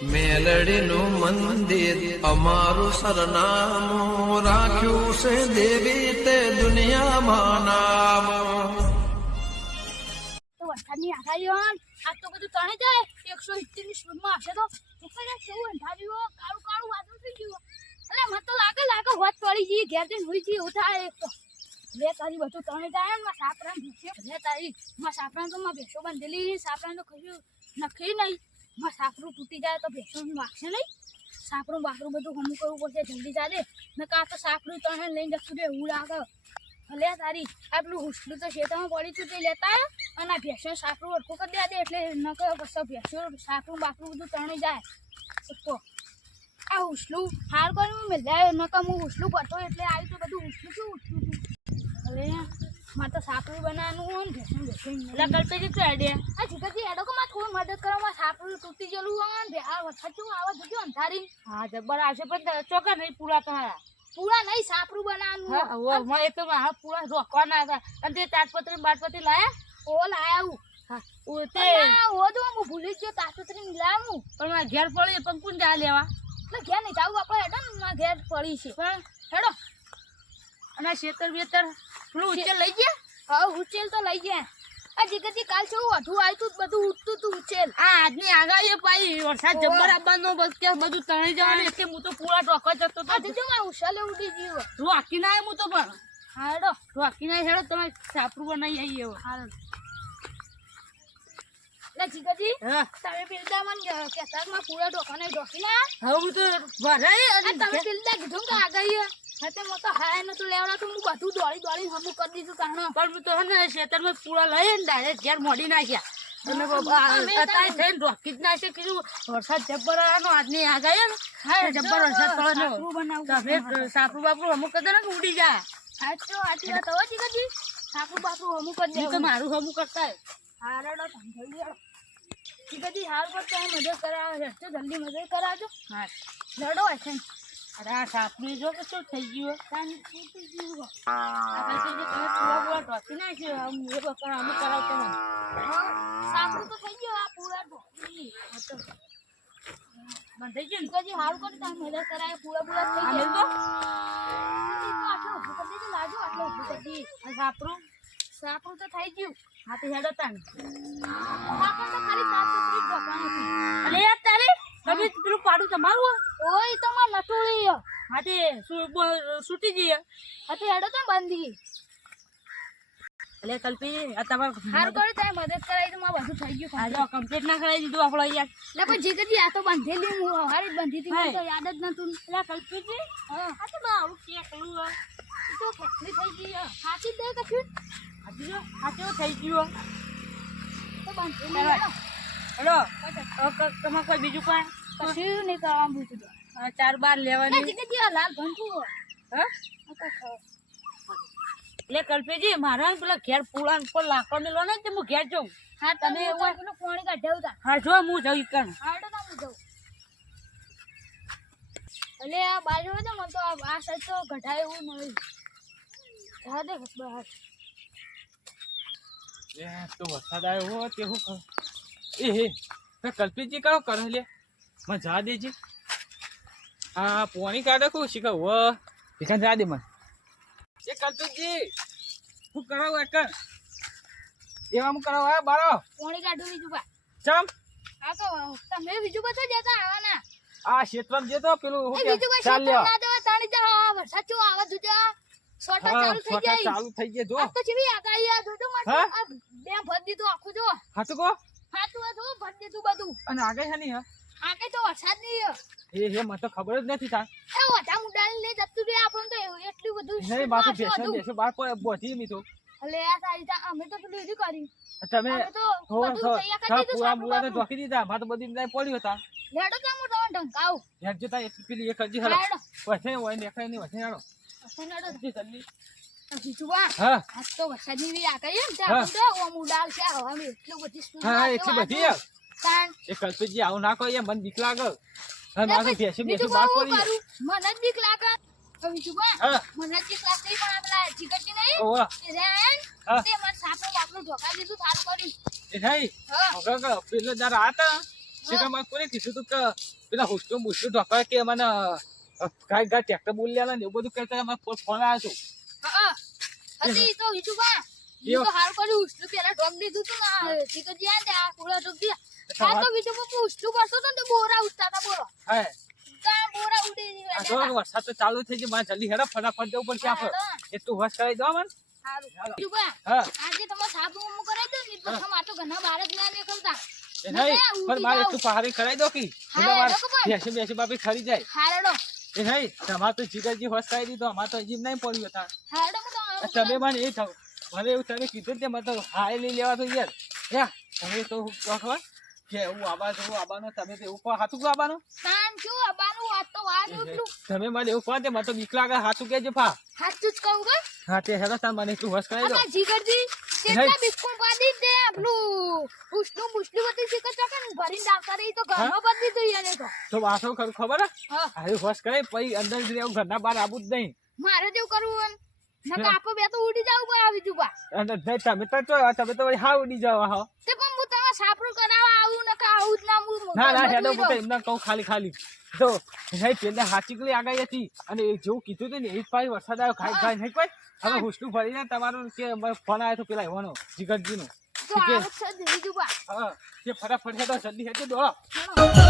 મેલડીનું મંદિર અમારું સરનામું રાખ્યું છે દેવી તે દુનિયામાં નામ. તો વરસાદની આગાહીઓ આજ તો બધું તણે જાય 170 ની સ્પીડમાં હશે તો કેવું અંધાર્યું કાળું કાળું વાદળ થઈ ગયું. એટલે મને તો લાગે હોત પડી જઈએ ઘેર જઈને હોઈ જઈએ ઉઠાય એક તો લે તારી બધું તણે જાય ને માં સાપરાન ભૂસે લે તારી માં સાપરાન તો માં ભેંસો બંધેલી સાપરાન તો ખજું નખી નહીં માં સાપરું તૂટી જાય તો ભેંસો વાગશે નહીં. સાપરું બાકરું બધું હમું કરવું પડશે જલ્દી જાજે ને કાં તો સાપરું તણે લઈને જતું રે એવું લાગે. લે તારી આટલું હુસલું તો ખેતરમાં પડી તું તે લેતા અને આ ભેંસો સાપરું અડકું કરી દે એટલે ન કહો પછી ભેંસો સાપરું બાકરું બધું તણી જાય. તો આ હુસલું હાર કરી મેલાયો ન કહું હું હુસલું પડતો એટલે આવ્યું તો બધું હુસલું શું ઉઠતું હતું. હવે મારે તો સાપરું બનાવવાનું હોય ને ભેંસો એટલે કલ્પેજી તો એડે આ જીગરજી એડો કે મારે થોડી મદદ કરો માં સાપરું તૂટી ગયેલું હોય ને આ વરસાદ કેવું આવા જોજો અંધારી. હા જબર આવશે પણ ચોકા નહીં પૂરા તમારા પૂરા નહીં સાપરું બનાવવાનું હા એ તો મારા પૂરા રોકવાના હતા અને તે તાજપત્રી બાજપત્રી લાયા ઓ લાયા હું તે હું ભૂલી જ ગયો તાજપત્રી મિલાવું પણ મારા ઘેર પડી પણ કોણ જા લેવા એટલે ઘેર નહીં જાવું આપણે હેડો ને ઘેર પડી છે પણ હેડો અને શેતર બેતર પેલું ઉચેલ લઈ ગયા. હા ઉચેલ તો લઈ ગયા. આ જીગરજી કાલ જેવું અઢું આવ્યું બધું ઉઠતું તું ઉચેલ આ આજની આગાહી પાઈ વરસાદ જબ્બર આવવાનો બધું તણી જવાનું એટલે હું તો પૂરા ટોકો જતો આજે જો માં ઉછાલે ઉડી ગયો રોકી ના હું તો પણ હા હેડો રોકી ના હેડો તમે સાપરું બનાવી આવીએ હવે. હાલ લે જીગરજી હા તમે પેલદા મન કેતામાં પૂરા ઢોકાને ઢોકી ના હવે હું તો ભરાય અને તમે પેલદા કીધું કે આગાહી હતે મો તો હાય ન તો લેવડા તો હું બધું દોડી હમું કરી દીધું તાણ પણ હું તો હે ને શેતરમાં પૂરા લઈને ડાયરેક્ટ ઘેર મોડી નાખ્યા અને અત્યારે થઈને રોકી જ નાખે કીધું વરસાદ જબ્બર આવવાનો આજની આગાહી ને હા જબ્બર વરસાદ પડવાનો તમે સાપરું બાપરું અમુક કદે ને ઉડી જાય. સાચું સાચી વાત હવે જીગરજી સાપરું બાપરું હમું કરી તો દે મારું હમું કરતા હારડો જલ્દી જીગરજી હાલ પર તમે મદદ કરાવો તો જલ્દી મદદ કરાવજો. હા લડો હશે અરે આ સાપરું જો કે શું થઈ ગયું તાની તૂટી ગયું તમે પૂરા ટોકી નાખ્યો અમુક કરાવતો ને સાપરું તો થઈ ગયો આ પૂરા ઢોકી બંધ થઈ ગયું જીગરજી હારું કરી તમે મદદ કરાવે પૂરા થઈ ને ગયા. આટલું ઊભું કરી દેજો લાજો આટલું ઊભું કરી દઈએ. આ સાપરું સાપરું તો થઈ ગયું. હા તો હેડો તાને સાપરું તો ખાલી તાજપત્રી જ ઢોકવાનું હતું. અરે યાર તારે તમે પેલું પાડું તમારું ઓય તો માં નટુળી હા તે છૂટી જઈએ હતો હેડો તો બંધી એટલે કલ્પી આ તમારે હાર કરી તમે મદદ કરાવી તો માં બધું થઈ ગયું. આ જો કમ્પ્લીટ ના કરાવી દીધું આપણો યાર લે પણ જીગરજી આ તો બાંધેલી હું હારી જ બાંધી હતી મને તો યાદ જ નતું. એટલે કલ્પીજી હા આ તો બહુ કેકલું તો ફેક્ટરી થઈ ગઈ સાચી જ દે કશું હાજી જો આ કેવું થઈ ગયું તો બાંધેલી હેલો તમારે કોઈ બીજું કોઈ કશું નહીં કરવાનું બીજું તો ચાર બાર લે લેવાની જીગરજી આ લાલ ભંકુ હા એટલે કલ્પીજી મારા પેલા ઘેર પુલાન પર લાકડો મેલો ને તે હું ઘેર જાઉં. હા તમે એવું પેલું પાણી કાઢ્યું તા હા જો હું જઉં કણ હાડો ના હું જાઉં એટલે આ બાજુ હોય તો મને તો આ સાઈડ તો ગઢાય એવું નહીં જા દે બહાર તો વરસાદ આવ્યો હો તે હું કરું એ હે કલ્પિતજી કયો કરે લે મને જા દેજી હા પોણી કાઢે કહું શીખવ હો ભીખા જા દે મને એ કલ્પિતજી હું કરાવું એક એવા હું કરાવું આ બારો પાણી કાઢું બીજું કા ચમ આ તો તમે બીજું બધું જતા આવવાના આ ક્ષેત્રમાં જતો પેલું એ હું બીજું કોઈ ચાલ ક્ષેત્ર લ્યો ના દેવા તાણી જા વરસાદ ચો આવા દુજા સોટા હા ચાલુ થઈ છોટા જાય ચાલુ થઈ ગયા જો આ તો ચીવી આગાઈ આ જોજો માં હા? આ બે ભર દીધું આખું જો હાચું કહો હાથું આ જો ભર દીધું બધું અને આગળ છે નહીં આ કઈ તો વરસાદ નહીં હે મને તો ખબર જ નથી તા એ વટા મુડાલી લઈ જતું રે આપણને તો એટલું બધું નહીં બાતો બેસો બાર પર બોધી મી તો અલે આ તારી તા અમે તો પેલું એવી કરી તમે અમે તો હો બધું તૈયાર કરી દીધું પૂરા સાપરું પૂરા ને બાપરું. ઢોકી દીધા મારે તો બધી બધા પડી હતા લેડો તો હું તમને ઢંકાવ યાર જો તા એક પેલી એક હજી હલો લેડો વસે હોય ને એકઈ નહીં વસે હાલો અસનેડો જલ્દી જીતુબા હા આજ તો વરસાદની વી આગાઈ એમ હા. ત્યાં તો ઓમ ઉડાલ છે હવામાં એટલું બધી સ્પીડ હા એટલી બધી યાર તાણ એ કલ્પિતજી આવું ના કહો યાર મને બીક લાગે હા લે મારું પછી બેસી બીજું બાર બહુ પડી કરું. મને જ બીક લાગે હવે જીતુબા હા મને જ બીક લાગતી પણ આ પેલા જીગરજી નહીં ઓવા એ રે આયન, હા. તે મને સાપનું બાપનું ઢોકા દીધું થારું કર્યું એ થઈ હા ઓકે પેલો જરા આતા શીખા માં કોને કીધું તું કે પેલા હોસ્ટો મુસ્ટો ઢોકા કે મને ગાય ટ્રેક્ટર બોલ્યા ને એવું બધું કરતા મારો ફોન આવ્યો હતો હતી તો વિજુબા ઈ તો હાલ કર્યું ઉસલું પેલા ઢોક દીધું તું ને ઠીક જ યાદ આ પૂરા ઢોક દીધા આ તો વિજુબા ઉસલું કરતો તો ને બોરા ઉસતા હતા બોલો હે કા બોરા ઉડી આ જો વરસાદ તો ચાલુ થઈ ગયો મારે જલ્દી હેડો ફટાફટ જવું પડશે આપણે એ તું હોશ કરાવી દો મને સારું વિજુબા હા આજે તમે સાબુ મમ્મો કરાવી દો ને તો આ તો ઘણા બાર જ ના નીકળતા એ નહીં પણ મારે તું પહાડી કરાવી દો કે બેસી બેસી બાપી ખરી જાય હારડો એ નહીં તમારે તો જીગરજી હોશ કરાવી દીધો અમારે તો જીમ નહીં પડ્યું હતા હારડો તમે મને એ થયું મને એવું તમે કીધું તે મને તો હાય લઈ લેવા તો યાર યા તમે તો ખબર કે હું આબાનો તમે તો એવું કહો હાથું કહો આબાનો કાન શું અબાનું વાત તો વાત એટલું તમે મને એવું કહો તે મને તો બીક લાગે હાથું કહેજો પા હાચું જ કહું કે હા તે હેરા તાર મને એટલું હોશ કરાવી દો અમાર જીગરજી કેટલા બિસ્કુટ પાડી દે આપણું ઉષ્ણું મુસ્લી બધી શીખે છે કે ભરીને દાવતા રહી તો ઘરમાં બધી દઈ એને તો વાસો ખબર હા હા હોશ કરાવી પછી અંદર જ રહેવું ઘરના બહાર આવું જ નહીં મારે જેવું કરવું નકા આપો બે તો ઉડી જાવ બા આવી જુબા અને નહીં તમે તો વળી હા ઉડી જાવ હા તે પણ હું તમે સાપરું કરાવવા આવું નકા આવું જ ના હું ના હેડો પોતે એમને કહું ખાલી તો નહીં પેલે હાચીકલી આગાઈ હતી અને એ જેવું કીધું હતું ને એ જ પાછી વરસાદ આવ્યો ખાઈ નહીં કોઈ હવે હુસલું ફરીને તમારું કે ફોન આવ્યો તો પેલા એવાનો જીગરજીનો તો આવ છે જુબા હા તે ફટાફટ હેડો જલ્દી હેડો દોડો